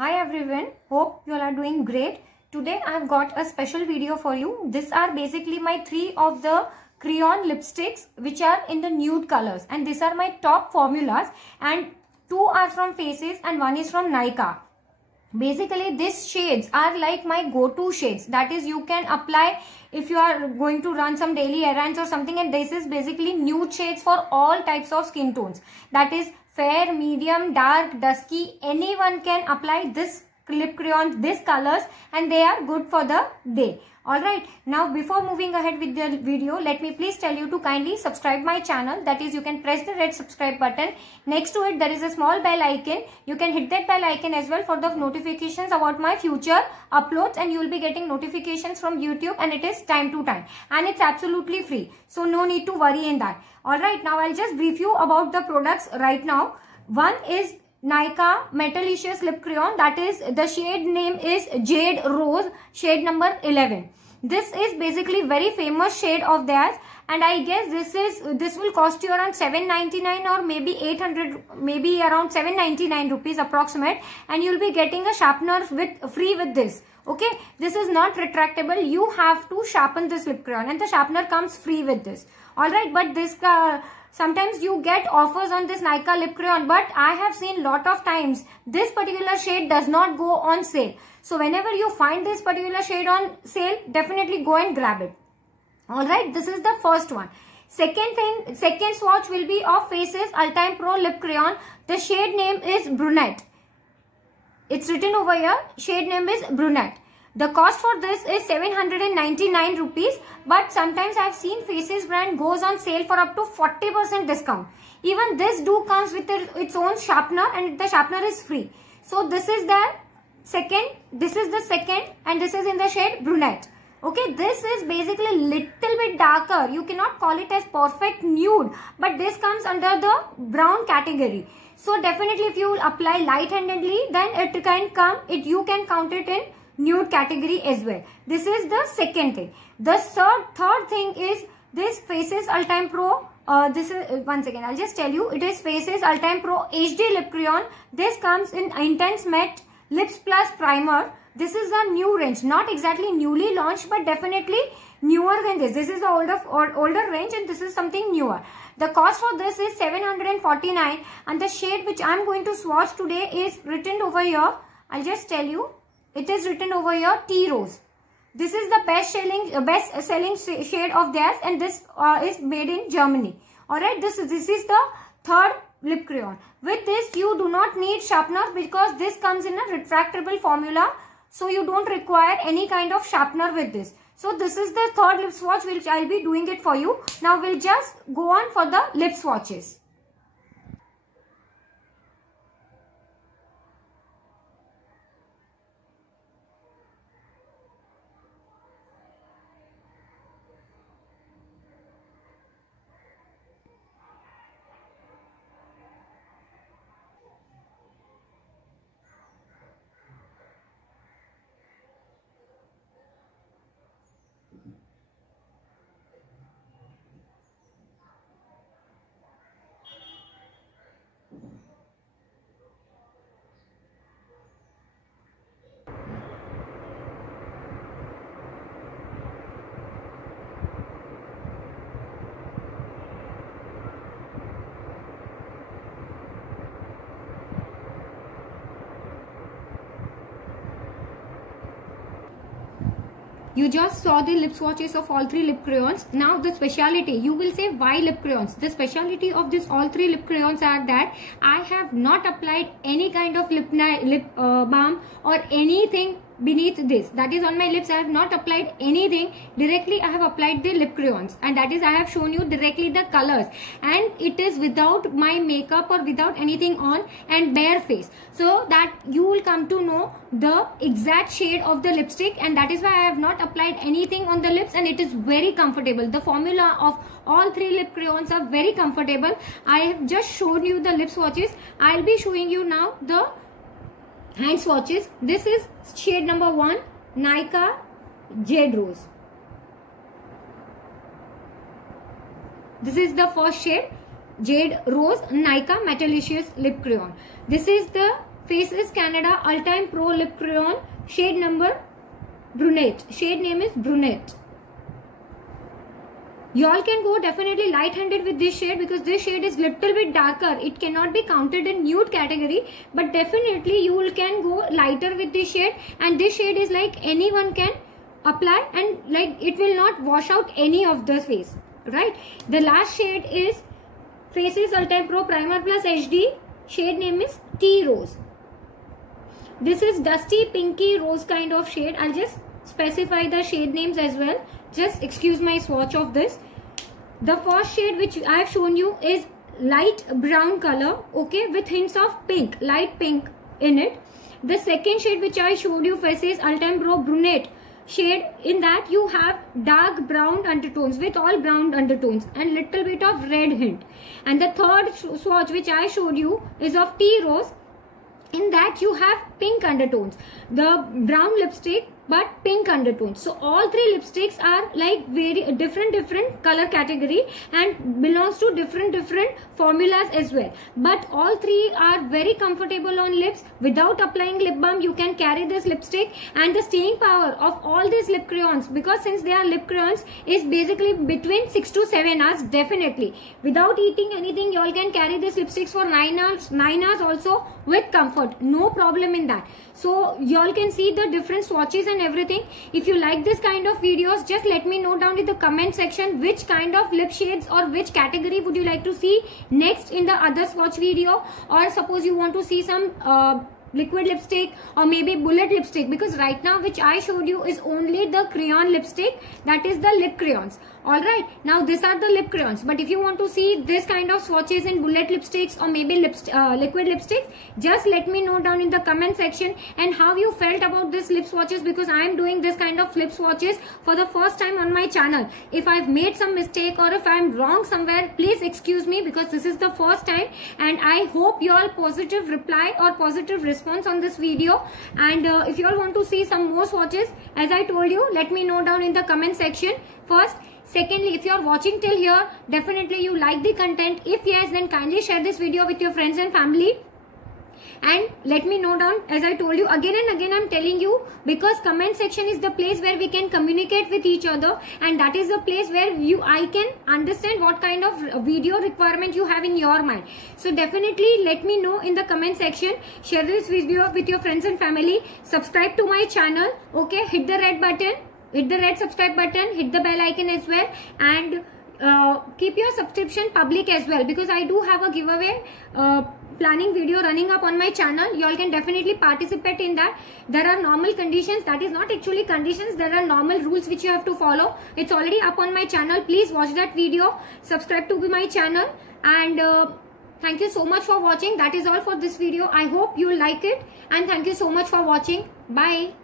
Hi everyone, hope you all are doing great. Today I have got a special video for you. These are basically my 3 of the crayon lipsticks which are in the nude colors, and these are my top formulas, and 2 are from Faces and 1 is from Nykaa. Basically these shades are like my go-to shades, that is you can apply if you are going to run some daily errands or something, and this is basically nude shades for all types of skin tones, that is fair, medium, dark, dusky. Anyone can apply this lip crayon, these colors, and they are good for the day. Alright, now before moving ahead with the video, let me please tell you to kindly subscribe my channel. That is, you can press the red subscribe button. Next to it there is a small bell icon. You can hit that bell icon as well for the notifications about my future uploads, and you will be getting notifications from YouTube, and it is time to time, and it's absolutely free, so no need to worry in that. Alright, now I'll just brief you about the products right now. One is Nykaa Metalicious Lip Crayon, that is the shade name is Jade Rose, shade number 11. This is basically very famous shade of theirs, and I guess this will cost you around 799 or maybe 800, maybe around 799 rupees approximate, and you'll be getting a sharpener free with this. Okay, this is not retractable. You have to sharpen this lip crayon, and the sharpener comes free with this. Alright, but this sometimes you get offers on this Nykaa lip crayon, but I have seen lot of times this particular shade does not go on sale. So whenever you find this particular shade on sale, definitely go and grab it. Alright, this is the first one. Second swatch will be of Faces Ultime Pro Lip Crayon. The shade name is Brunette. It's written over here, shade name is Brunette. The cost for this is 799 rupees, but sometimes I have seen Faces brand goes on sale for up to 40% discount. Even this comes with its own sharpener, and the sharpener is free. So this is the second, and this is in the shade Brunette. Okay, this is basically little bit darker. You cannot call it as perfect nude, but this comes under the brown category. So definitely if you apply light-handedly, then it can come, you can count it in nude category as well. This is the second thing. The third thing is this Faces Ultime Pro. This is, once again I'll just tell you, it is Faces Ultime Pro HD Lip Crayon. This comes in Intense Matte Lips Plus Primer. This is a new range, not exactly newly launched, but definitely newer than this. This is the older range, and this is something newer. The cost for this is 749, and the shade which I'm going to swatch today is written over here. I'll just tell you. It is written over here, Tea Rose. This is the best selling shade of theirs, and this is made in Germany. Alright, this is the third lip crayon. With this, you do not need sharpener because this comes in a retractable formula, so you don't require any kind of sharpener with this. So this is the third lip swatch which I'll be doing it for you. Now we'll just go on for the lip swatches. You just saw the lip swatches of all 3 lip crayons. Now the speciality, you will say why lip crayons? The speciality of this all 3 lip crayons are that I have not applied any kind of lip balm or anything beneath this. That is, on my lips I have not applied anything. Directly I have applied the lip crayons, and that is I have shown you directly the colors, and it is without my makeup or without anything on, and bare face, so that you will come to know the exact shade of the lipstick, and that is why I have not applied anything on the lips, and it is very comfortable. The formula of all 3 lip crayons are very comfortable. I have just shown you the lip swatches. I will be showing you now the hand swatches. This is shade number 1, Nykaa Jade Rose. This is the first shade, Jade Rose Nykaa Metalicious Lip Crayon. This is the Faces Canada Ultime Pro Lip Crayon, shade number Brunette. Shade name is Brunette. Y'all can go definitely light-handed with this shade because this shade is little bit darker. It cannot be counted in nude category, but definitely you can go lighter with this shade, and this shade is like anyone can apply and like it will not wash out any of the face, right? The last shade is Faces Ultime Pro Primer Plus HD. Shade name is Tea Rose. This is dusty pinky rose kind of shade. I'll just specify the shade names as well. Just excuse my swatch of this. The first shade which I have shown you is light brown color, okay, with hints of pink, light pink in it. The second shade which I showed you, Faces Ultime Pro Brunette shade, in that you have dark brown undertones with all brown undertones and little bit of red hint. And the third swatch which I showed you is of Tea Rose. In that you have pink undertones, the brown lipstick but pink undertones. So all three lipsticks are like very different color category and belongs to different formulas as well. But all three are very comfortable on lips. Without applying lip balm, you can carry this lipstick, and the staying power of all these lip crayons, because since they are lip crayons, is basically between 6 to 7 hours definitely. Without eating anything, you all can carry this lipsticks for 9 hours also with comfort. No problem in that. So you all can see the different swatches and everything. If you like this kind of videos, just let me know down in the comment section which kind of lip shades or which category would you like to see next in the other swatch video, or suppose you want to see some liquid lipstick or maybe bullet lipstick, because right now which I showed you is only the crayon lipstick, that is the lip crayons. Alright, now these are the lip crayons, but if you want to see this kind of swatches in bullet lipsticks or maybe liquid lipsticks, just let me know down in the comment section and how you felt about this lip swatches, because I am doing this kind of lip swatches for the first time on my channel. If I've made some mistake or if I'm wrong somewhere, please excuse me, because this is the first time, and I hope you all positive reply or positive response on this video. And if you all want to see some more swatches, as I told you, let me know down in the comment section first. Secondly, if you are watching till here, definitely you like the content. If yes, then kindly share this video with your friends and family. And let me know down, as I told you again and again, I'm telling you, because comment section is the place where we can communicate with each other, and that is the place where I can understand what kind of video requirement you have in your mind. So definitely let me know in the comment section. Share this video with your friends and family. Subscribe to my channel. Okay, hit the red button. Hit the red subscribe button, hit the bell icon as well, and keep your subscription public as well, because I do have a giveaway planning video running up on my channel. You all can definitely participate in that. There are normal conditions, that is not actually conditions, there are normal rules which you have to follow. It's already up on my channel. Please watch that video, subscribe to my channel, and thank you so much for watching. That is all for this video. I hope you like it, and thank you so much for watching. Bye.